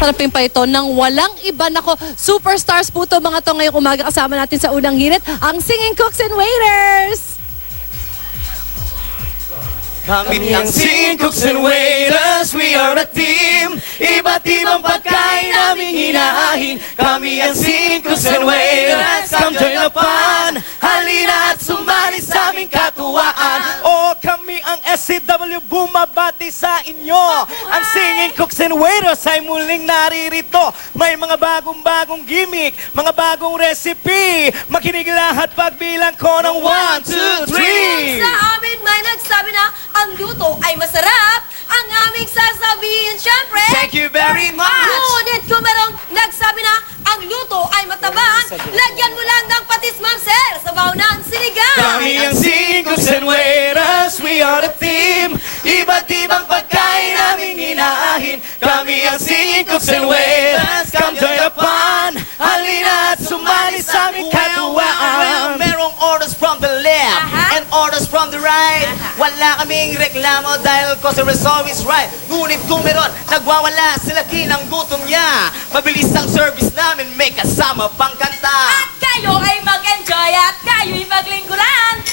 Sarapin pa ito ng walang iba. Nako, superstars po to mga to ngayong umaga kasama natin sa unang hirit, ang Singing Cooks and Waiters. Kami ang singing cooks and waiters, we are a team. Iba't ibang pagkain naming hinahain. Kami ang singing cooks and waiters, come join the fun. Bumabati sa inyo. Ang singing cooks and waiters ay muling naririto. May mga bagong-bagong gimmick, mga bagong recipe. Makinig lahat pagbilang ko ng 1, 2, 3. Sa amin may nagsabi na ang luto ay masarap. Ang aming sasabihin, syempre. Thank you very much. Ngunit kung merong nagsabi na ang luto ay matabang, lagyan mo Iba't ibang pagkain naming inaahin. Kami ang come join the fun. Halina at sumali sa aming katuwaan. Merong orders from the left Aha. and orders from the right. Wala kaming reklamo dahil cause the result is right. Ngunit kung meron, nagwawala sila kinang gutom niya. Mabilis ang service namin, may kasama pang kanta. At kayo ay mag-enjoy at kayo'y maglingkuran.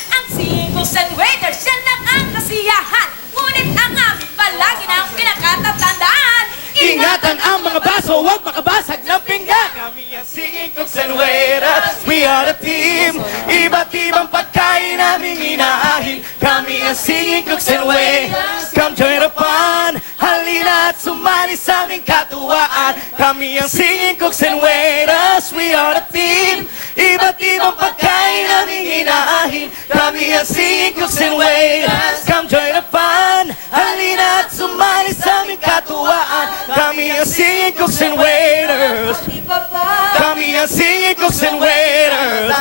We are the team. Iba't ibang pagkain naming inaahin. Kami ang singing cooks and waiters, come join the fun. Halina at sumali sa aming katuwaan. Kami ang singing cooks and waiters, we are the team. Iba't ibang pagkain naming inaahin. Kami ang singing cooks and waiters, come join the fun. Halina at sumali sa aming katuwaan. Kami ang singing cooks and waiters. Pa? Kami ang singing cooks and waiters.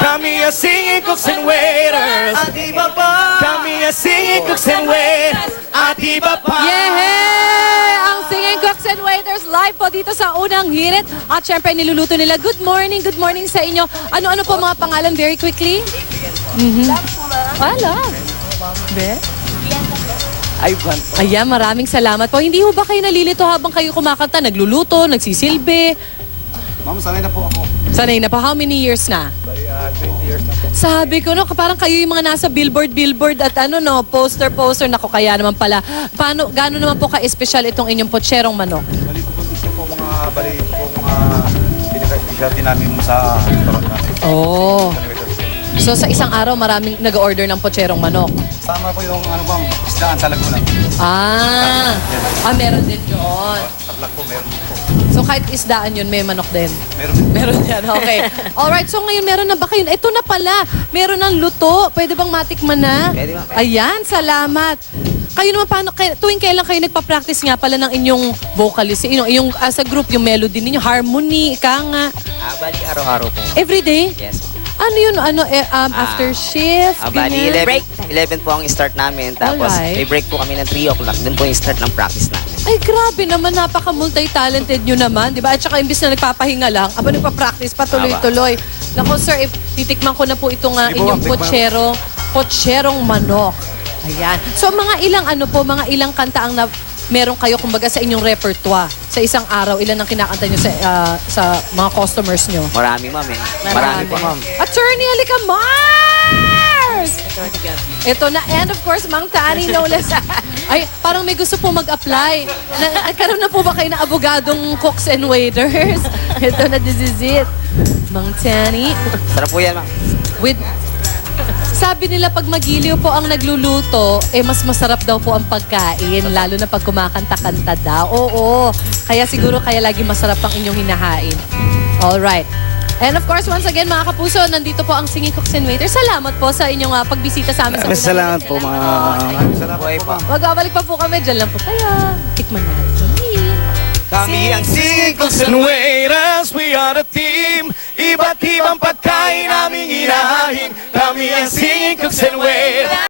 Kami ang singing cooks and waiters. Kami ang singing cooks and waiters. At iba pa. Yeah! Ang Singing Cooks and Waiters live po dito sa unang hirit. At syempre, niluluto nila. Good morning, good morning sa inyo. Ano-ano po mga pangalan very quickly? Mhm. Ah, love. Be? Ivan. Ayan, maraming salamat po. Hindi ho ba kayo nalilito habang kayo kumakanta, nagluluto, nagsisilbi? Ma'am, sanay na po ako. Sanay na po. How many years na? Bali, ah, 20 years na po. Sabi ko, no, parang kayo yung mga nasa billboard, billboard at ano, no, poster, poster. Nako, kaya naman pala. Paano, gaano naman po ka-espesyal itong inyong potsyerong manok? Bali, po, ito po mga, bali, po mga pinaka-specialty namin sa restaurant namin. Oh. So sa isang araw, maraming nag-order ng potsyerong manok. Sama po yung, ano bang, isdaan sa Laguna. Ah, ah meron din yun. Sa Black po, meron po. So kahit isdaan yun, may manok din. Meron din. Meron yan, okay. Alright, so ngayon meron na ba kayo? Ito na pala, meron ng luto. Pwede bang matikman na? Pwede, ma'am. Ayan, salamat. Kayo naman, paano, kay, tuwing kailan kayo nagpa-practice nga pala ng inyong vocalist, inyong, yung, as a group, yung melody ninyo, harmony, ika nga. Ah, bali araw-araw po. Everyday? Yes. ma'am. Ano yun, ano, eh, um, after shift? Ah, bali ganyan? 11, 11 po ang start namin. Tapos Alright. may break po kami ng 3 o'clock. Doon po yung start ng practice namin. Ay, grabe naman. Napaka-multi-talented nyo naman, di ba? At saka imbis na nagpapahinga lang, aba nagpa-practice pa tuloy-tuloy. Nako, sir, eh, titikman ko na po itong uh, Sige po, inyong ma'am, tikman. potsero, potserong manok. Ayan. So, mga ilang ano po, mga ilang kanta ang na, meron kayo, kumbaga, sa inyong repertoire. Sa isang araw, ilan ang kinakanta nyo sa, ah, sa mga customers nyo? Marami, ma'am eh. Marami po, ma'am. Attorney Alika Mars! Ito na. And of course, Mang Tani, no less. Ay, parang may gusto po mag-apply. Na, nagkaroon na po ba kayo ng abogadong cooks and waiters? Ito na, this is it. Mang Tani. Sarap po yan, ma'am. With sabi nila pag magiliw po ang nagluluto, eh mas masarap daw po ang pagkain, lalo na pag kumakanta-kanta daw. Oo, kaya siguro kaya lagi masarap ang inyong hinahain. Alright. And of course, once again, mga kapuso, nandito po ang Singing Cooks and Waiters. Salamat po sa inyong ah, pagbisita sa amin. Sa Maraming salamat po, mga... Salamat Buhay po, po. ma'am. Magbabalik pa po kami. Diyan lang po kayo. Tikman na natin. Kami ang singing cooks and waiters, we are the team. Iba't ibang pagkain naming inahin. Kami ang singing cooks and waiters.